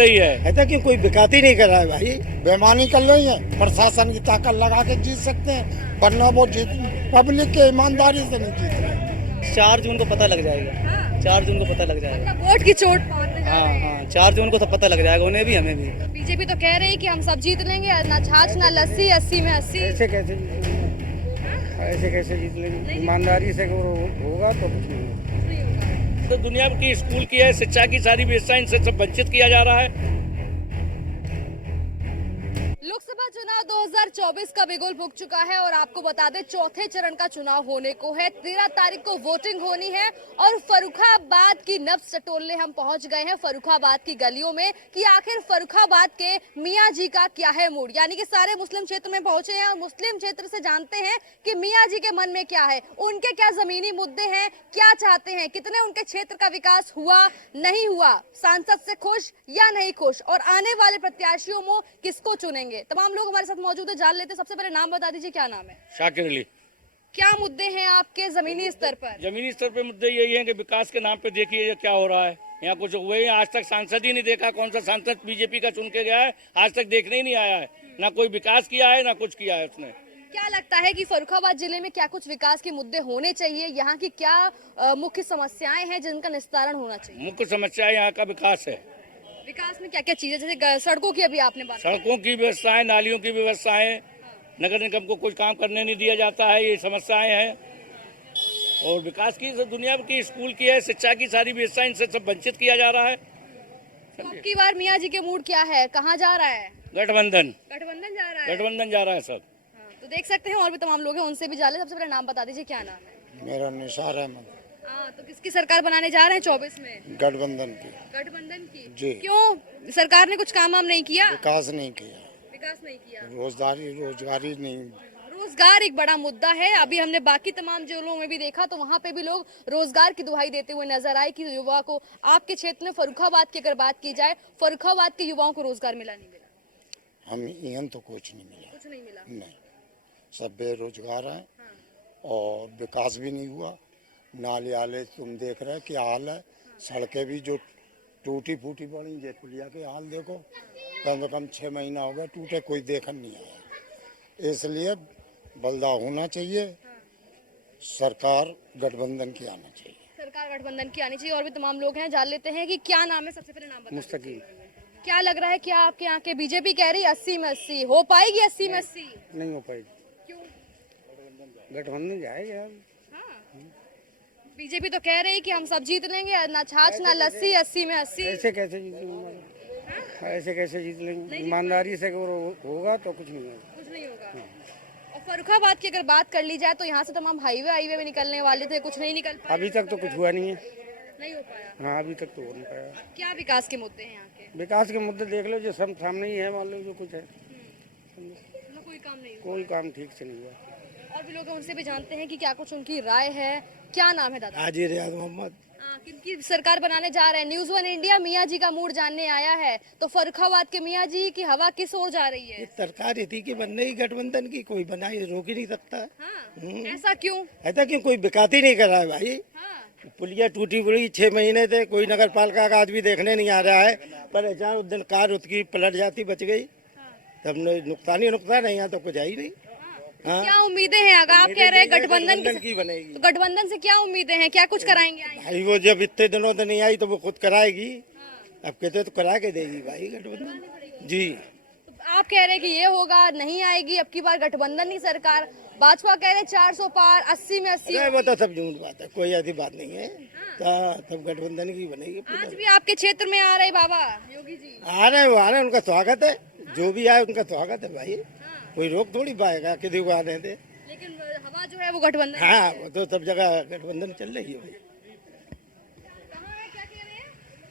रही है। ऐसा क्यों कोई बिकात ही नहीं कर रहा है भाई, बेईमानी कर रही है। प्रशासन की ताकत लगा के जीत सकते हैं, वरना वो जीत पब्लिक के ईमानदारी से नहीं जीत रहे। 4 जून को पता लग जाएगा, 4 जून को पता लग जाएगा। मतलब वोट की चोट मारने जा रहे हैं। 4 जून को तो पता लग जाएगा, उन्हें भी हमें भी। बीजेपी तो कह रही है कि हम सब जीत लेंगे, ना छाछ ना लस्सी, 80 में 80। ऐसे कैसे जीत लेंगे? ऐसे कैसे जीत लेंगे? ईमानदारी से होगा तो कुछ नहीं होगा। तो दुनिया की स्कूल की है, शिक्षा की सारी व्यवस्था इनसे सब वंचित किया जा रहा है। लोकसभा चुनाव 2024 का बिगुल फूंक चुका है और आपको बता दें चौथे चरण का चुनाव होने को है। 13 तारीख को वोटिंग होनी है और फर्रुखाबाद की नब्ज टटोलने हम पहुंच गए हैं फर्रुखाबाद की गलियों में कि आखिर फर्रुखाबाद के मियां जी का क्या है मूड। यानी कि सारे मुस्लिम क्षेत्र में पहुंचे हैं और मुस्लिम क्षेत्र से जानते हैं कि मियां जी के मन में क्या है, उनके क्या जमीनी मुद्दे हैं, क्या चाहते हैं, कितने उनके क्षेत्र का विकास हुआ नहीं हुआ, सांसद से खुश या नहीं खुश, और आने वाले प्रत्याशियों में किसको चुनेंगे। तमाम लोग हमारे साथ मौजूद है, जान लेते हैं। सबसे पहले नाम बता दीजिए, क्या नाम है? शाकिर अली। क्या मुद्दे हैं आपके जमीनी स्तर पर? जमीनी स्तर पे मुद्दे यही हैं कि विकास के नाम पे देखिए ये क्या हो रहा है। यहाँ कुछ हुए ही आज तक सांसद ही नहीं देखा, कौन सा सांसद बीजेपी का चुन के गया है आज तक देखने ही नहीं आया है। ना कोई विकास किया है ना कुछ किया है उसने। क्या लगता है कि फर्रुखाबाद जिले में क्या कुछ विकास के मुद्दे होने चाहिए? यहाँ की क्या मुख्य समस्याएं हैं जिनका निस्तारण होना चाहिए? मुख्य समस्या यहाँ का विकास है। विकास में क्या क्या चीजें, जैसे सड़कों की अभी आपने बात, सड़कों की व्यवस्थाएं, नालियों की व्यवस्थाएं, नगर निगम को कुछ काम करने नहीं दिया जाता है, ये समस्याएं हैं। और विकास की दुनिया की स्कूल की है, शिक्षा की सारी व्यवस्था इनसे सब वंचित किया जा रहा है। तो अब की बार मियां जी के मूड क्या है, कहाँ जा रहा है? गठबंधन गठबंधन जा रहा है। गठबंधन जा रहा है सब। हाँ, तो देख सकते हैं और भी तमाम लोग हैं, उनसे भी जान ले। सबसे पहले नाम बता दीजिए, क्या नाम है? मेरा निसार अहमद। हाँ, तो किसकी सरकार बनाने जा रहे हैं 24 में? गठबंधन की। गठबंधन की जी। क्यों? सरकार ने कुछ काम नहीं किया? विकास नहीं किया, विकास नहीं किया, रोजगारी नहीं। रोजगार एक बड़ा मुद्दा है। अभी हमने बाकी तमाम जिलों में भी देखा तो वहाँ पे भी लोग रोजगार की दुहाई देते हुए नजर आए कि युवा को, आपके क्षेत्र में फर्रुखाबाद की अगर बात की जाए, फर्रुखाबाद के युवाओं को रोजगार मिला नहीं मिला? हम यहाँ तो कुछ नहीं मिला। कुछ नहीं मिला। नहीं, सब बेरोजगार हैं और विकास भी नहीं हुआ। नाले आले तुम देख रहे क्या हाल है, सड़कें भी जो टूटी फूटी पड़ी, जे पुलिया के हाल देखो, कम से कम 6 महीना हो गया टूटे, कोई देखन नहीं आया। इसलिए बदलाव होना चाहिए, सरकार गठबंधन की आना चाहिए। सरकार गठबंधन की आनी चाहिए। और भी तमाम लोग हैं, जान लेते हैं कि क्या नाम है। सबसे पहले नाम बताइए। मुस्तकीम। क्या लग रहा है, क्या आपके यहाँ के बीजेपी कह रही है 80 में 80 हो पाएगी? 80 में 80 नहीं हो पाएगी, क्यों? गठबंधन जाएगा। बीजेपी तो कह रही है कि हम सब जीत लेंगे, ना छाछ ना लस्सी, 80 में 80। ऐसे कैसे जीत लेंगे? ऐसे कैसे जीत लेंगे? ईमानदारी से होगा तो कुछ नहीं होगा। कुछ नहीं होगा। और फर्रुखाबाद की अगर बात कर ली जाए तो यहाँ से तमाम हाईवे में निकलने वाले थे, कुछ नहीं निकल पाए। अभी तक तो कुछ हुआ नहीं है। नहीं हो पाया। हाँ, अभी तक तो हो नहीं पाया। क्या विकास के मुद्दे हैं यहाँ के? विकास के मुद्दे देख लो, जो सब सामने ही है, मान लो जो कुछ है, मतलब कोई काम नहीं कोई काम ठीक से नहीं हुआ। हुआ। और भी लोग हैं, उनसे भी जानते हैं कि क्या कुछ उनकी राय है। क्या नाम है दादा? हाजी रियाज मोहम्मद। किनकी सरकार बनाने जा रहे हैं? न्यूज़ 1 इंडिया मियां जी का मूड जानने आया है। तो फर्रुखाबाद के मियां जी की हवा किस ओर जा रही है? सरकार इतनी की बन रही गठबंधन की, कोई बनाई रोक ही नहीं सकता। हाँ, ऐसा क्यों? ऐसा क्यों कोई बिकात ही नहीं कर रहा है भाई। हाँ, पुलिया टूटी पड़ी 6 महीने थे, कोई नगर पालिका का आज भी देखने नहीं आ रहा है। पर अचानक उस दिन कार उसकी पलट जाती, बच गई, तब नुकसान ही नुकसान है, यहाँ तो कुछ है ही नहीं। हाँ। क्या उम्मीदें हैं? अगर आप कह रहे हैं गठबंधन की बनेगी, तो गठबंधन से क्या उम्मीदें हैं? क्या कुछ कराएंगे आएंगे? भाई वो जब इतने दिनों से नहीं आई तो वो खुद कराएगी। अब कहते तो करा के देगी भाई गठबंधन। जी, तो आप कह रहे हैं कि ये होगा, नहीं आएगी अब की बार गठबंधन की सरकार। भाजपा कह रहे 400 पार, 80 में 80। अरे वो तो सब झूठ बात है, कोई ऐसी बात नहीं है। तब गठबंधन की बनेगी। आज भी आपके क्षेत्र में आ रहे बाबा योगी जी? आ रहे हैं, वो आ रहे हैं, उनका स्वागत है। जो भी आए उनका स्वागत है भाई, कोई रोक थोड़ी पाएगा किसी को आने दे। लेकिन हवा जो है वो गठबंधन। हाँ, वो तो सब जगह गठबंधन चल रही है भाई। कहाँ है, क्या कह रहे हैं?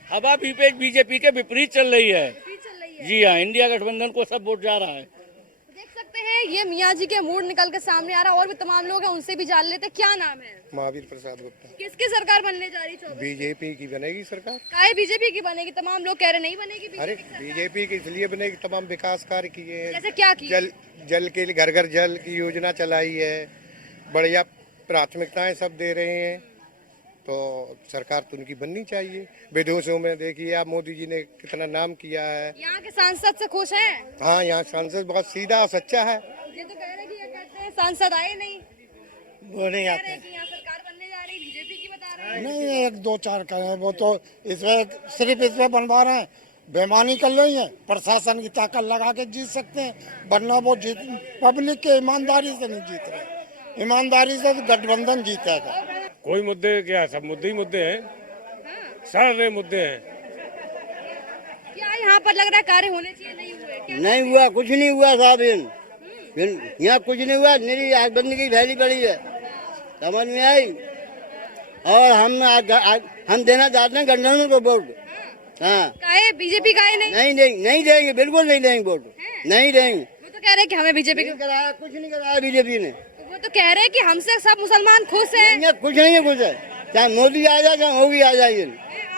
हवा बीजेपी के विपरीत चल रही है। फिर चल रही है। जी हाँ, इंडिया गठबंधन को सब वोट जा रहा है। देख सकते हैं ये मियां जी के मूड निकल के सामने आ रहा है। और भी तमाम लोग हैं, उनसे भी जान लेते हैं। क्या नाम है? महावीर प्रसाद गुप्ता। किसकी सरकार बनने जा रही है 24? बीजेपी की बनेगी सरकार। काहे बीजेपी की बनेगी? तमाम लोग कह रहे नहीं बनेगी अरे बीजेपी की सरकार। बीजेपी की इसलिए बनेगी, तमाम विकास कार्य किए हैं। जैसे क्या किया? जल के लिए घर घर जल की योजना चलाई है, बढ़िया प्राथमिकताएं सब दे रहे हैं। तो सरकार तो उनकी बननी चाहिए। विदेशों में देखिए आप, मोदी जी ने कितना नाम किया है। यहाँ के सांसद से खुश हैं? हाँ, यहाँ सांसद बहुत सीधा और सच्चा है। ये तो कह रहे कि ये कहते हैं सांसद आए नहीं, वो नहीं कह आते रहे हैं कि यहाँ सरकार बनने जा रही, बीजेपी की बता रहे हैं। नहीं, एक दो चार का है वो तो, इसमें सिर्फ इसमें बनवा रहे हैं, बेईमानी कर रही है। प्रशासन की ताकत लगा के जीत सकते हैं, वरना वो जीत पब्लिक के ईमानदारी से नहीं जीत रहे। ईमानदारी से तो गठबंधन जीतेगा। कोई मुद्दे क्या, सब मुद्दे ही मुद्दे हैं, सारे मुद्दे हैं। क्या यहाँ पर लग रहा है कार्य होने चाहिए, नहीं हुए क्या? नहीं हुआ, कुछ नहीं हुआ साहब। यहाँ कुछ नहीं हुआ, मेरी आगबंदी की फैली पड़ी है, समझ में आई। और हम देना चाहते हैं गठबंधन को वोट। हाँ, काहे बीजेपी काहे नहीं? नहीं देंगे, बिल्कुल नहीं देंगे वोट, नहीं देंगे। वो तो कह रहे हैं कि हमें बीजेपी नहीं कराया, कुछ नहीं कराया बीजेपी ने। वो तो कह रहे हैं कि हमसे सब मुसलमान खुश हैं। नहीं, कुछ नहीं है, कुछ है। चाहे मोदी आ जाए, चाहे मोदी आ जाए।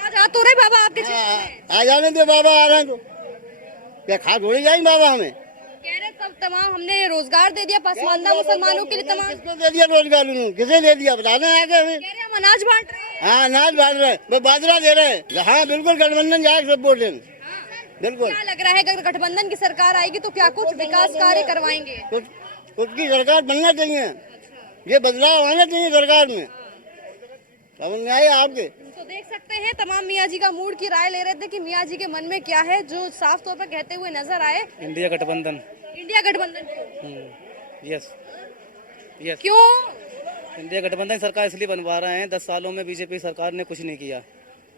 आज आ तो रहे बाबा आपके क्षेत्र में। आ जाने दो बाबा, आ रहे हैं तो क्या खा थोड़ी जाएंगे बाबा हमें। कह रहे सब तमाम हमने रोजगार दे दिया पसमानदा मुसलमानों के लिए, तमाम किसको दे दिया रोजगार? उन्होंने किसे दे दिया बता दें आगे हमें। कह रहे हम अनाज बांट रहे हैं। हाँ, अनाज बांट रहे हैं, वो बाजरा दे रहे हैं। हाँ बिल्कुल, गठबंधन जाए सब वोट देने, बिल्कुल। क्या लग रहा है कि अगर गठबंधन की सरकार आएगी तो क्या कुछ विकास कार्य करवाएंगे? कुछ की सरकार बनना चाहिए, ये बदलाव आना चाहिए सरकार में, समझ में आए आपके। तो देख सकते हैं तमाम मियाँ जी का मूड की राय ले रहे थे कि मियाँ जी के मन में क्या है, जो साफ तौर पर कहते हुए नजर आए। इंडिया गठबंधन। इंडिया गठबंधन क्यों? यस यस, क्यों? इंडिया गठबंधन सरकार इसलिए बनवा रहे हैं, 10 सालों में बीजेपी सरकार ने कुछ नहीं किया,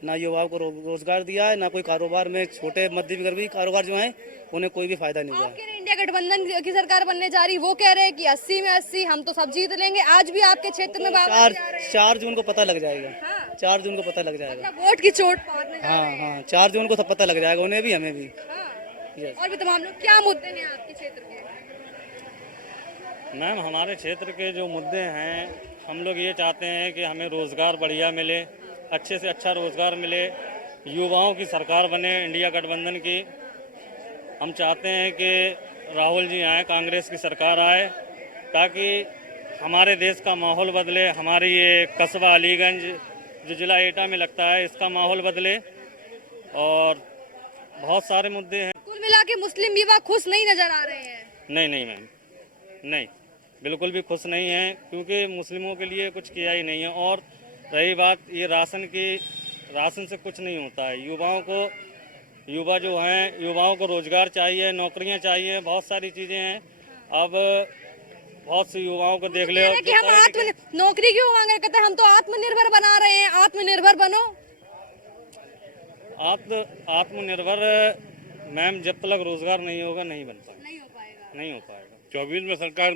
ना युवाओं को रोजगार दिया है, ना कोई कारोबार में छोटे मध्यम वर्गीय कारोबार जो हैं उन्हें कोई भी फायदा नहीं हुआ। आपके लिए इंडिया गठबंधन की सरकार बनने जा रही, वो कह रहे हैं कि 80 में 80 हम तो सब जीत लेंगे। आज भी आपके क्षेत्र में बाबा जी आ रहे हैं। 4 जून को पता लग जाएगा। हाँ। 4 जून को पता लग जाएगा। मतलब वोट की चोट मारने जा रहे हाँ हैं। हाँ, 4 जून को सब पता लग जाएगा, उन्हें भी हमें भी। हाँ। यस। और भी तमाम लोग, क्या मुद्दे हैं आपके क्षेत्र के? मैम, हमारे क्षेत्र के जो मुद्दे हैं, हम लोग ये चाहते हैं कि हमें रोज़गार बढ़िया मिले, अच्छे से अच्छा रोज़गार मिले, युवाओं की सरकार बने इंडिया गठबंधन की। हम चाहते हैं कि राहुल जी आए, कांग्रेस की सरकार आए, ताकि हमारे देश का माहौल बदले। हमारी ये कस्बा अलीगंज जो जिला एटा में लगता है, इसका माहौल बदले। और बहुत सारे मुद्दे हैं। कुल मिला के मुस्लिम युवा खुश नहीं नजर आ रहे हैं। नहीं नहीं मैम, नहीं, बिल्कुल भी खुश नहीं है, क्योंकि मुस्लिमों के लिए कुछ किया ही नहीं है। और रही बात ये राशन की, राशन से कुछ नहीं होता है। युवा जो हैं, युवाओं को रोजगार चाहिए, नौकरियां चाहिए, बहुत सारी चीज़ें हैं। अब बहुत सी युवाओं को देख ले कि हम नौकरी क्यों मांग रहे, कहते हैं हम तो आत्मनिर्भर बना रहे हैं। आत्मनिर्भर बनो। आत्मनिर्भर मैम, जब तक रोजगार नहीं होगा नहीं बन पाएगा, नहीं हो पाएगा, नहीं हो पाएगा। 24 में सरकार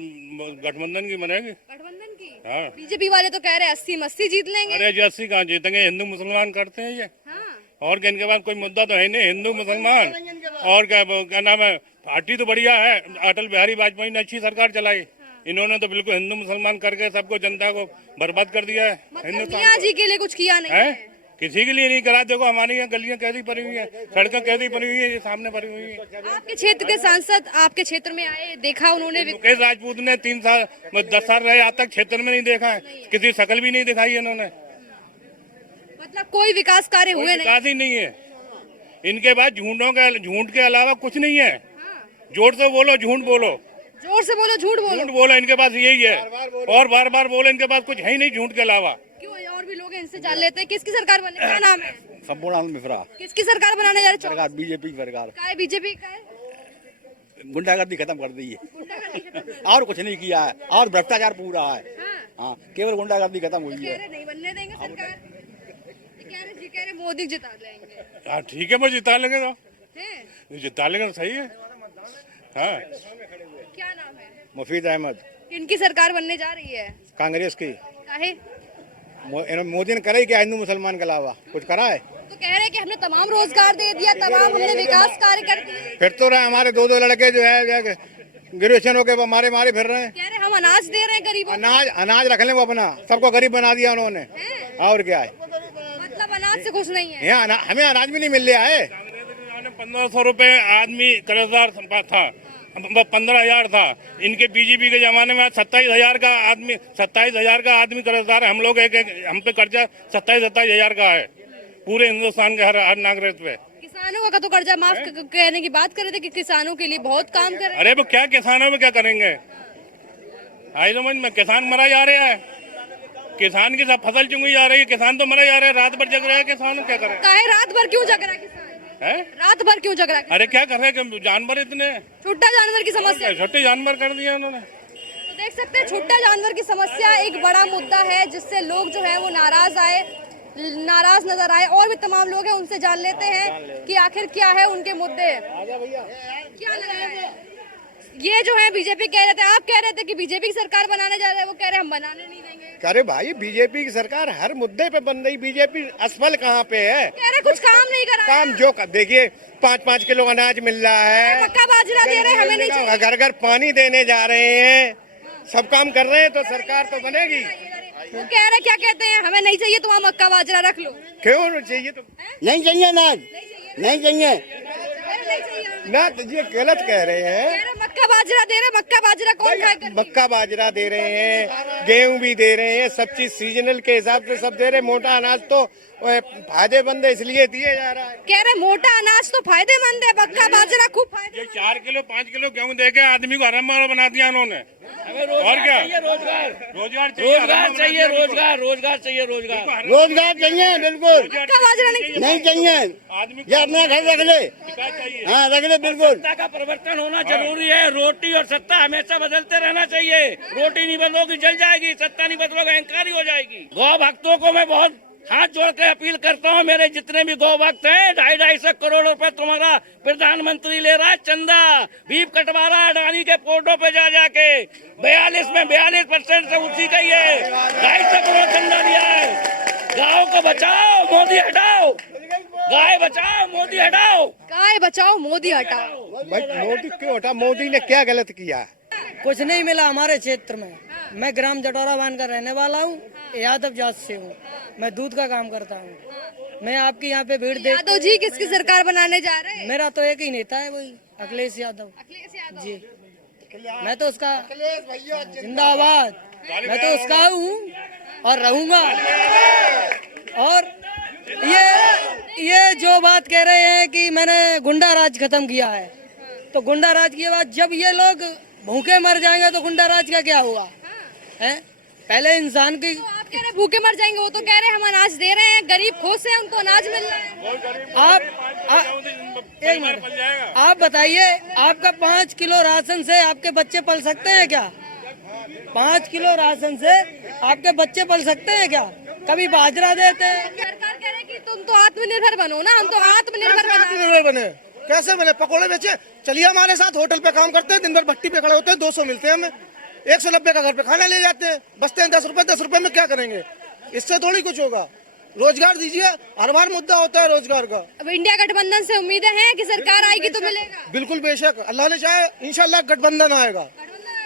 गठबंधन की बनेगी। गठबंधन की। हाँ। बीजेपी वाले तो कह रहे हैं 80 में 80 जीत लेंगे। अरे 80 कहाँ जीतेंगे, हिंदू मुसलमान करते हैं ये। हाँ। और क्या, इनके पास कोई मुद्दा तो है नहीं, हिंदू मुसलमान। और क्या नाम है, पार्टी तो बढ़िया है, अटल बिहारी वाजपेयी ने अच्छी सरकार चलाई। इन्होंने तो बिल्कुल हिंदू मुसलमान करके सबको, जनता को बर्बाद कर दिया है। मतलब मियाँ जी के लिए कुछ किया नहीं है। किसी के लिए नहीं करा। देखो हमारे यहाँ गलियां कैसी पड़ी हुई है, सड़कें कैसी पड़ी हुई है, ये सामने पड़ी हुई है। आपके क्षेत्र के सांसद आपके क्षेत्र में आए, देखा उन्होंने? मुकेश राजपूत ने 3 साल 10 साल रहे, आज तक क्षेत्र में नहीं देखा है, किसी शकल भी नहीं दिखाई है इन्होंने। मतलब कोई विकास कार्य हुए नहीं। विकास ही नहीं है इनके पास। झूठ के अलावा कुछ नहीं है। जोर से बोलो, झूठ बोलो, जोर से बोलो, झूठ बोलो। झूठ बोलो, इनके पास यही है। और बार बार बोलो, इनके पास कुछ है ही नहीं झूठ के अलावा। क्यों? और भी लोग हैं, इनसे जान लेते हैं किसकी सरकार बने। क्या नाम है? संपूर्ण मिश्रा। किसकी सरकार बनाने जा रहे? सरकार बीजेपी की सरकार। का है बीजेपी का है? गुंडागर्दी खत्म कर दी है, गुंडागर्दी खत्म। और कुछ नहीं किया है, और भ्रष्टाचार पूरा है। हाँ। हाँ, केवल गुंडागर्दी खत्म हुई कह है। रहे नहीं बनने देंगे सरकार। ये कह रहे मोदी जिता देंगे। हाँ ठीक है, मैं जिता लेंगे तो, हैं? जिता लेंगे तो सही है। हाँ। क्या नाम है? मुफीद अहमद, किनकी सरकार बनने जा रही है? कांग्रेस की। काहे? मोदी ने करा ही क्या हिंदू मुसलमान के अलावा, कुछ करा है? तो कह रहे हैं कि हमने तमाम रोजगार दे दिया, तमाम हमने विकास कार्य कर दिए। फिर तो रहे हमारे 2 लड़के जो है ग्रेजुएशन होके मारे फिर रहे हैं। कह रहे हम अनाज दे रहे हैं गरीबों को। अनाज रख लें, वो अपना सबको गरीब बना दिया उन्होंने। और क्या है, मतलब अनाज से खुश नहीं है। यहाँ हमें अनाज भी नहीं मिल रहा है। 1500 रुपए आदमी कर्जदार था, 15,000 था। इनके बीजेपी के जमाने में 27,000 का आदमी कर्जदार है। हम लोग हम पे कर्जा 27,000 का है पूरे हिंदुस्तान के हर नागरिक पे। किसानों का तो कर्जा माफ कहने की बात कर रहे थे कि किसानों के लिए बहुत काम कर रहे हैं। अरे वो क्या किसानों में क्या करेंगे? आई समझ में, किसान मरा जा रहा है, किसान की सब फसल चुंगी जा रही है, किसान तो मरा जा रहा है, रात भर जग रहा है, किसान क्या करे? रात भर क्यों जग रहा है किसान? रात भर क्यों जग रहा है? अरे क्या कर रहे हैं जानवर इतने, छुट्टा जानवर की समस्या, छोटे जानवर कर दिया उन्होंने। तो देख सकते हैं छुट्टा जानवर की समस्या एक बड़ा मुद्दा है जिससे लोग जो है वो नाराज नजर आए। और भी तमाम लोग हैं, उनसे जान लेते हैं कि आखिर क्या है उनके मुद्दे। क्या लग रहा है? ये जो है बीजेपी कह रहे थे, आप कह रहे थे कि बीजेपी की सरकार बनाने जा रहे हैं, वो कह रहे हैं हम बनाने नहीं देंगे। अरे भाई बीजेपी की सरकार हर मुद्दे पे बन रही, बीजेपी असफल कहाँ पे है? कह रहे कुछ काम नहीं कर रहा है। काम जो देखिए 5-5 किलो अनाज मिल रहा है, पक्का बाजरा दे रहे हैं, हमें नहीं चाहिए। घर घर पानी देने जा रहे हैं, सब काम कर रहे हैं, तो सरकार तो बनेगी। वो कह रहे क्या कहते हैं, हमें नहीं चाहिए तो वहाँ मक्का बाजरा रख लो। क्यों चाहिए? तो नहीं चाहिए अनाज, नहीं चाहिए ना, तो ये गलत कह रहे हैं। मक्का बाजरा दे रहे, मक्का बाजरा कौन खाएगा? मक्का बाजरा दे रहे हैं, गेहूं भी दे रहे हैं, सब चीज सीजनल के हिसाब से सब दे रहे हैं। मोटा अनाज तो फायदेमंद है इसलिए दिए जा रहा है। कह रहे मोटा अनाज तो फायदेमंद है, मक्का बाजरा खूब फायदेमंद। ये 4 किलो 5 किलो गेहूं दे के आदमी को हराम बना दिया उन्होंने। और क्या? रोजगार रोजगार चाहिए, रोजगार चाहिए। रोजगार चाहिए, बिल्कुल मक्का बाजरा नहीं चाहिए। आदमी ये अपना घर रख ले, हाँ रख ले, बिल्कुल। सत्ता का परिवर्तन होना जरूरी है। रोटी और सत्ता हमेशा बदलते रहना चाहिए। रोटी नहीं बदलोगी जल जाएगी, सत्ता नहीं बदलोगी अहंकारी हो जाएगी। गौ भक्तों को मैं बहुत हाथ जोड़ के अपील करता हूँ, मेरे जितने भी गौ भक्त हैं, 250 करोड़ रुपए तुम्हारा प्रधानमंत्री ले रहा है चंदा, भीप कटवा रहा है अडानी के पोर्टों पे जा जाके। 42% से उसी का ही है, 250 करोड़ चंदा दिया है। गाँव को बचाओ, मोदी हटाओ। गाय बचाओ, मोदी हटाओ। गाय बचाओ, मोदी हटाओ। भाई मोदी क्यों हटा? मोदी ने क्या गलत किया? कुछ नहीं मिला हमारे क्षेत्र में। मैं ग्राम जटौरा बांध का रहने वाला हूँ, यादव जात से हूँ, मैं दूध का काम करता हूँ। मैं आपकी यहाँ पे भीड़ देख, यादव जी किसकी सरकार बनाने जा रहे हैं? मेरा तो एक ही नेता है, वही अखिलेश यादव जी। मैं तो उसका जिंदाबाद, मैं तो उसका हूँ और रहूंगा। और ये जो बात कह रहे हैं कि मैंने गुंडा राज खत्म किया है, तो गुंडा राज के बाद जब ये लोग भूखे मर जाएंगे तो गुंडा राज का क्या हुआ है? पहले इंसान की, तो आप कह रहे भूखे मर जाएंगे, वो तो कह रहे हैं हम अनाज दे रहे हैं, गरीब खुश हैं, उनको अनाज मिल रहा है। एक मिनट, आप बताइए, आपका 5 किलो राशन से आपके बच्चे पल सकते हैं क्या? 5 किलो राशन से आपके बच्चे पल सकते हैं क्या? कभी बाजरा देते हैं। सरकार कह रही कि तुम तो आत्मनिर्भर बनो ना, हम तो आत्मनिर्भर बने। कैसे बने? पकोड़े बेचे, चलिए हमारे साथ होटल पे काम करते हैं, दिन भर भट्टी पे खड़े होते हैं, 200 मिलते हैं हमें, 190 का घर पे खाना ले जाते हैं, बचते हैं 10 रुपए। 10 रुपए में क्या करेंगे? इससे थोड़ी कुछ होगा। रोजगार दीजिए, हर बार मुद्दा होता है रोजगार का। अब इंडिया गठबंधन से उम्मीदें हैं कि सरकार आएगी तो मिलेगा? बिल्कुल बेशक, अल्लाह ने चाहे इंशाल्लाह गठबंधन आएगा,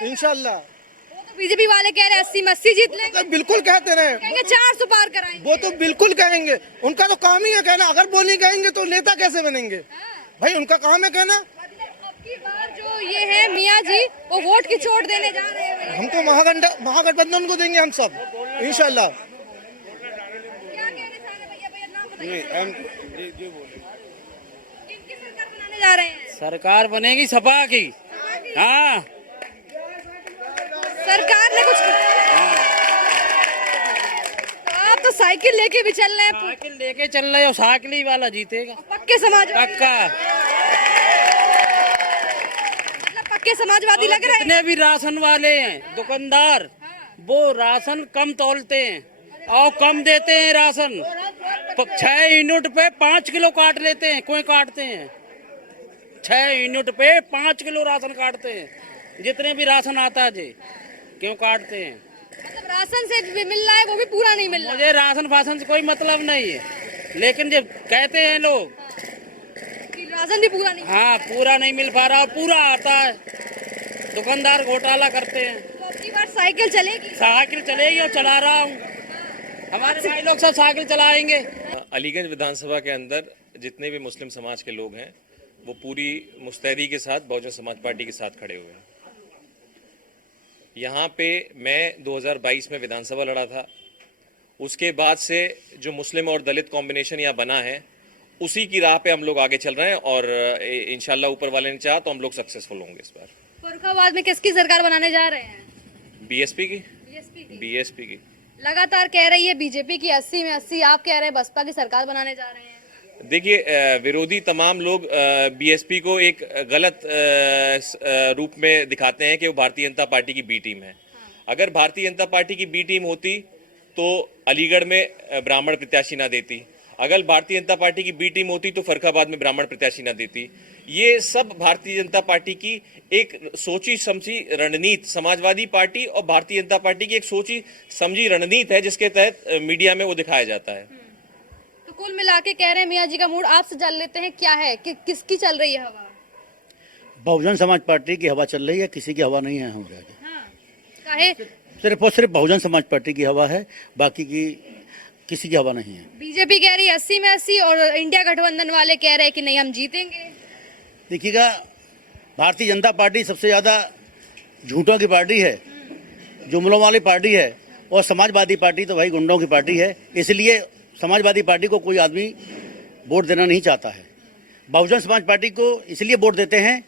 इंशाल्लाह। बीजेपी वाले कह रहे हैं 80 में 80 जीत लेंगे। तो बिल्कुल कहते रहे, कहेंगे 400 पार कराएंगे। वो तो बिल्कुल कहेंगे, उनका तो काम ही है कहना। अगर वो नहीं कहेंगे तो नेता कैसे बनेंगे? भाई उनका काम है कहना। अब की बार जो ये है मियाँ जी, वो वोट की चोट देने जा रहे हैं। हम तो महागठबंधन को देंगे, हम सब इंशाल्लाह। क्या कहने जा रहे हैं भैया? नाम बताइए। किनकी सरकार बनाने जा रहे हैं? सरकार बनेगी सपा की। हाँ, सरकार ने कुछ, तो आप तो साइकिल लेके भी चल रहे हैं। साइकिल लेके चल रहे हो, साइकिल ही वाला जीतेगा पक्के समाज, पक्का। पक्के समाजवादी लग रहे हैं। जितने भी राशन वाले हैं दुकानदार, वो राशन कम तोलते हैं और कम देते हैं राशन। 6 यूनिट पे 5 किलो काट लेते हैं, कोई काटते हैं 6 यूनिट पे 5 किलो राशन काटते हैं। जितने भी राशन आता है जी, क्यों काटते हैं? मतलब राशन से भी मिल रहा है, वो भी पूरा नहीं मिल रहा। मुझे राशन फाशन से कोई मतलब नहीं है, लेकिन जब कहते हैं लोग कि राशन भी पूरा नहीं, हाँ पूरा नहीं मिल पा रहा, पूरा आता है, दुकानदार घोटाला करते हैं। तो अब की बार साइकिल चलेगी? साइकिल चलेगी और चला रहा हूँ, हमारे भाई लोग सब साइकिल चलाएंगे। अलीगंज विधानसभा के अंदर जितने भी मुस्लिम समाज के लोग हैं वो पूरी मुस्तैदी के साथ बहुजन समाज पार्टी के साथ खड़े हुए हैं। यहाँ पे मैं 2022 में विधानसभा लड़ा था, उसके बाद से जो मुस्लिम और दलित कॉम्बिनेशन यहाँ बना है उसी की राह पे हम लोग आगे चल रहे हैं और इंशाल्लाह ऊपर वाले ने चाहा तो हम लोग सक्सेसफुल होंगे इस बार। फर्रुखाबाद में किसकी सरकार बनाने जा रहे हैं? बीएसपी की। बीएसपी की लगातार कह रही है बीजेपी की 80 में 80, आप कह रहे हैं बसपा की सरकार बनाने जा रहे हैं। देखिए, विरोधी तमाम लोग बीएसपी को एक गलत रूप में दिखाते हैं कि वो भारतीय जनता पार्टी की बी टीम है। अगर भारतीय जनता पार्टी की बी टीम होती तो अलीगढ़ में ब्राह्मण प्रत्याशी ना देती, अगर भारतीय जनता पार्टी की बी टीम होती तो फर्रुखाबाद में ब्राह्मण प्रत्याशी ना देती। ये सब भारतीय जनता पार्टी की एक सोची समझी रणनीति, समाजवादी पार्टी और भारतीय जनता पार्टी की एक सोची समझी रणनीति है जिसके तहत मीडिया में वो दिखाया जाता है। तो कुल मिला के कह रहे हैं मियां जी का मूड आपसे जान लेते हैं क्या है कि किसकी चल रही है हवा? बहुजन समाज पार्टी की हवा चल रही है, किसी की हवा नहीं है हमारे आगे। हाँ, काहे? सिर्फ और सिर्फ बहुजन समाज पार्टी की हवा है, बाकी की किसी की हवा नहीं है। बीजेपी कह रही है 80 में 80 और इंडिया गठबंधन वाले कह रहे हैं कि नहीं हम जीतेंगे। देखिएगा, भारतीय जनता पार्टी सबसे ज़्यादा झूठों की पार्टी है, जुमलों वाली पार्टी है, और समाजवादी पार्टी तो भाई गुंडों की पार्टी है। इसलिए समाजवादी पार्टी को कोई आदमी वोट देना नहीं चाहता है। बहुजन समाज पार्टी को इसलिए वोट देते हैं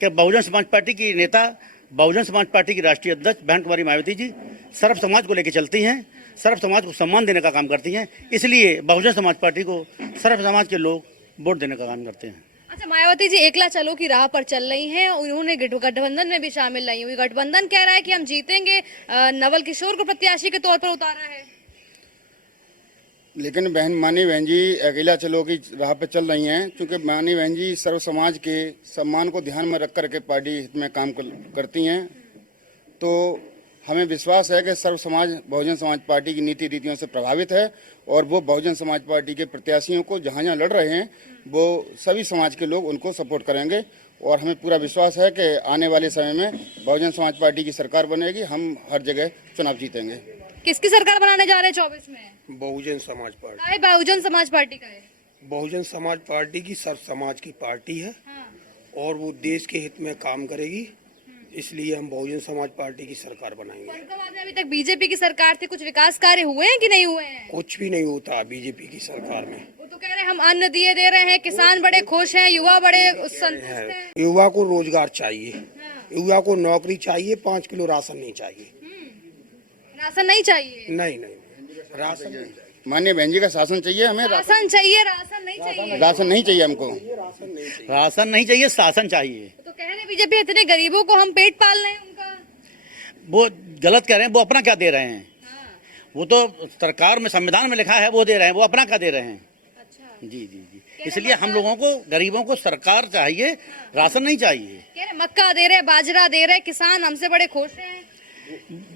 कि बहुजन समाज पार्टी की नेता, बहुजन समाज पार्टी की राष्ट्रीय अध्यक्ष बहन कुमारी मायावती जी सर्व समाज को लेकर चलती हैं, सर्व समाज को सम्मान देने का काम करती हैं। इसलिए बहुजन समाज पार्टी को सर्व समाज के लोग वोट देने का काम करते हैं। अच्छा, मायावती जी एकला चलो की राह पर चल रही हैं, उन्होंने गठबंधन में भी शामिल नहीं हुई। गठबंधन कह रहा है कि हम जीतेंगे, नवल किशोर को प्रत्याशी के तौर पर उतारा है। लेकिन माननीय बहन जी अकेला चलो की राह पे चल रही हैं, क्योंकि माननीय बहन जी सर्व समाज के सम्मान को ध्यान में रख करके पार्टी हित में काम करती हैं। तो हमें विश्वास है कि सर्व समाज बहुजन समाज पार्टी की नीति रीतियों से प्रभावित है और वो बहुजन समाज पार्टी के प्रत्याशियों को जहाँ जहाँ लड़ रहे हैं वो सभी समाज के लोग उनको सपोर्ट करेंगे। और हमें पूरा विश्वास है कि आने वाले समय में बहुजन समाज पार्टी की सरकार बनेगी, हम हर जगह चुनाव जीतेंगे। किसकी सरकार बनाने जा रहे हैं 24 में? बहुजन समाज पार्टी। काहे बहुजन समाज पार्टी का है? बहुजन समाज पार्टी की सर्व समाज की पार्टी है। हाँ। और वो देश के हित में काम करेगी, इसलिए हम बहुजन समाज पार्टी की सरकार बनाएंगे। फर्रुखाबाद में अभी तक बीजेपी की सरकार थी, कुछ विकास कार्य हुए हैं कि नहीं हुए हैं? कुछ भी नहीं होता बीजेपी की सरकार में। वो तो कह रहे हैं हम अन्न दिए दे रहे हैं, किसान बड़े खुश हैं, युवा बड़े संतुष्ट हैं। युवा को रोजगार चाहिए, युवा को नौकरी चाहिए, 5 किलो राशन नहीं चाहिए। राशन नहीं चाहिए? नहीं, राशन नहीं। माननीय बहन जी का शासन चाहिए हमें। राशन चाहिए, राशन नहीं चाहिए। राशन नहीं चाहिए हमको। राशन नहीं चाहिए, शासन चाहिए। तो कह रहे बीजेपी इतने गरीबों को हम पेट पाल रहे हैं उनका। वो गलत कह रहे हैं। वो अपना क्या दे रहे हैं? वो तो सरकार में संविधान में लिखा है वो दे रहे हैं, वो अपना क्या दे रहे हैं? अच्छा। जी जी जी, इसलिए हम लोगों को गरीबों को सरकार चाहिए, राशन नहीं चाहिए। कह रहे मक्का दे रहे, बाजरा दे रहे, किसान हमसे बड़े खुश हैं।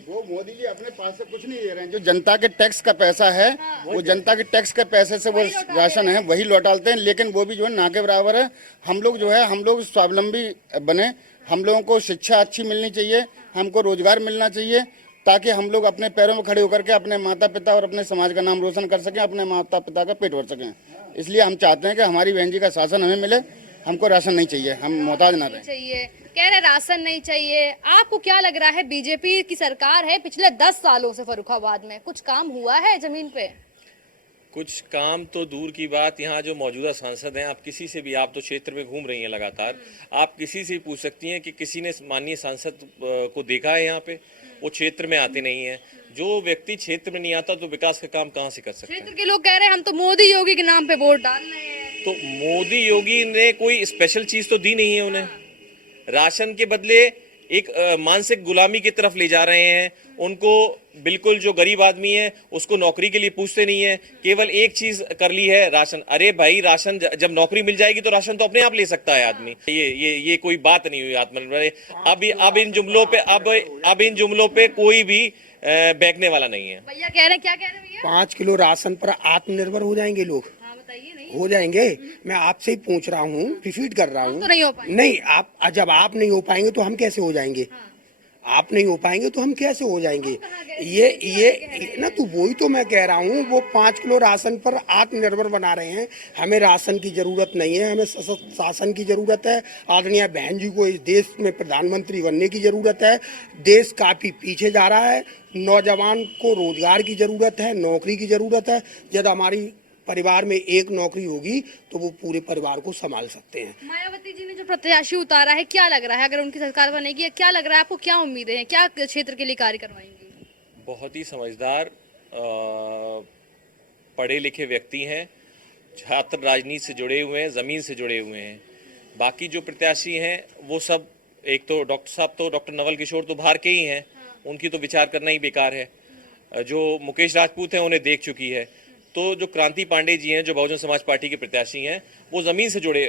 वो मोदी जी अपने पास से कुछ नहीं दे रहे हैं। जो जनता के टैक्स का पैसा है, वो जनता के टैक्स के पैसे से वो राशन है वही लौटाते हैं, लेकिन वो भी जो है ना के बराबर है। हम लोग जो है हम लोग स्वावलंबी बने, हम लोगों को शिक्षा अच्छी मिलनी चाहिए, हमको रोजगार मिलना चाहिए, ताकि हम लोग अपने पैरों में खड़े होकर के अपने माता पिता और अपने समाज का नाम रोशन कर सकें, अपने माता पिता का पेट भर सकें। इसलिए हम चाहते हैं कि हमारी बहन जी का शासन हमें मिले, हमको राशन नहीं चाहिए, हम मोहताज ना रहें। चाहिए, कह रहे राशन नहीं चाहिए। आपको क्या लग रहा है, बीजेपी की सरकार है पिछले 10 सालों से फर्रुखाबाद में, कुछ काम हुआ है जमीन पे? कुछ काम तो दूर की बात, यहाँ जो मौजूदा सांसद हैं, आप किसी से भी, आप तो क्षेत्र में घूम रही हैं लगातार, आप किसी से पूछ सकती हैं कि किसी ने माननीय सांसद को देखा है यहाँ पे? वो क्षेत्र में आते नहीं है। जो व्यक्ति क्षेत्र में नहीं आता तो विकास का काम कहाँ से कर सकते हैं? क्षेत्र के लोग कह रहे हैं हम तो मोदी योगी के नाम पे वोट डाल रहे हैं। तो मोदी योगी ने कोई स्पेशल चीज तो दी नहीं है उन्हें। राशन के बदले एक मानसिक गुलामी की तरफ ले जा रहे हैं उनको। बिल्कुल जो गरीब आदमी है उसको नौकरी के लिए पूछते नहीं है, केवल एक चीज कर ली है, राशन। अरे भाई, राशन जब नौकरी मिल जाएगी तो राशन तो अपने आप ले सकता है आदमी। ये कोई बात नहीं हुई आत्मनिर्भर। अब इन जुमलों पे कोई भी बैठने वाला नहीं है। भैया कह रहे हैं, क्या कह रहे हैं भैया? 5 किलो राशन पर आत्मनिर्भर हो जाएंगे लोग। हाँ, बताइए। नहीं हो जाएंगे। मैं आपसे ही पूछ रहा हूँ, रिपीट कर रहा हूँ। तो नहीं हो पाएंगे। नहीं, आप जब आप नहीं हो पाएंगे तो हम कैसे हो जाएंगे? आप नहीं हो पाएंगे तो हम कैसे हो जाएंगे? ये ना, तो वही तो मैं कह रहा हूँ, वो 5 किलो राशन पर आत्मनिर्भर बना रहे हैं। हमें राशन की जरूरत नहीं है, हमें सशक्त शासन की जरूरत है। आदरणीय बहन जी को इस देश में प्रधानमंत्री बनने की जरूरत है। देश काफी पीछे जा रहा है। नौजवान को रोजगार की जरूरत है, नौकरी की जरूरत है। जब हमारी परिवार में एक नौकरी होगी तो वो पूरे परिवार को संभाल सकते हैं। मायावती जी ने जो प्रत्याशी उतारा है, क्या लग रहा है अगर उनकी सरकार बनेगी, क्या लग रहा है आपको, क्या उम्मीदें हैं, क्या क्षेत्र के लिए कार्य करवाएंगे? बहुत ही समझदार पढ़े लिखे व्यक्ति हैं, छात्र राजनीति से जुड़े हुए हैं, ज़मीन से जुड़े हुए हैं। बाकी जो प्रत्याशी हैं वो सब, एक तो डॉक्टर साहब, तो डॉक्टर नवल किशोर तो बाहर के ही हैं, उनकी तो विचार करना ही बेकार है। जो मुकेश राजपूत हैं उन्हें देख चुकी है। तो जो क्रांति पांडे जी हैं, जो बहुजन समाज पार्टी के प्रत्याशी हैं, वो ज़मीन से जुड़े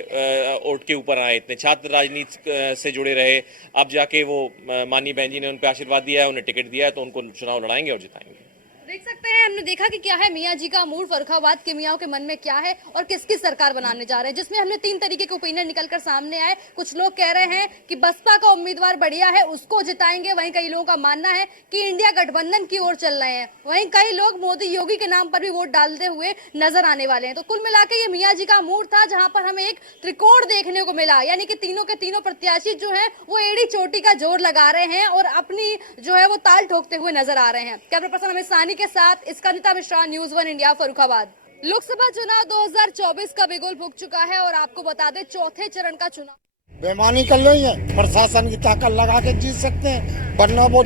वोट के ऊपर आए, इतने छात्र राजनीति से जुड़े रहे। अब जाके वो माननीय बहन जी ने उन पर आशीर्वाद दिया है, उन्हें टिकट दिया है, तो उनको चुनाव लड़ाएंगे और जिताएंगे। देख सकते हैं, हमने देखा कि क्या है मियाँ जी का मूड, फर्रुखाबाद के मियाँओं के मन में क्या है और किसकी सरकार बनाने जा रहे हैं, जिसमें हमने 3 तरीके के ओपिनियन निकलकर सामने आए। कुछ लोग कह रहे हैं कि बसपा का उम्मीदवार बढ़िया है, उसको जिताएंगे। वहीं कई लोगों का मानना है कि इंडिया गठबंधन की ओर चल रहे हैं। वहीं कई लोग मोदी योगी के नाम पर भी वोट डालते हुए नजर आने वाले हैं। तो कुल मिलाकर ये मियाँ जी का मूड था, जहां पर हमें एक त्रिकोण देखने को मिला, यानी कि तीनों के तीनों प्रत्याशी जो है वो एड़ी चोटी का जोर लगा रहे हैं और अपनी जो है वो ताल ठोकते हुए नजर आ रहे हैं। कैमरा पर्सन अमित सानी के साथ इसका मिश्रा, न्यूज़ 1 इंडिया, फर्रुखाबाद। लोकसभा चुनाव 2024 का बिगुल फूंक चुका है और आपको बता दें, चौथे चरण का चुनाव बेईमानी कर रही है। प्रशासन की ताकत लगा के जीत सकते हैं, वरना वो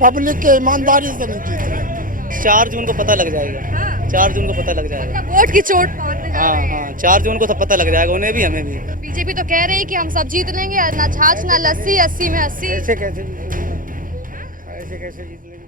पब्लिक के ईमानदारी से नहीं जीत रहे। 4 जून को पता लग जाएगा, 4 जून को पता लग जाएगा। वोट की चोट मारने जा रहे हैं। हाँ, 4 जून को तो पता लग जाएगा, उन्हें भी हमें भी। बीजेपी तो कह रही है कि हम सब जीत लेंगे, ना छाछ ना लस्सी, 80 में 80। ऐसे कैसे जीत लेंगे?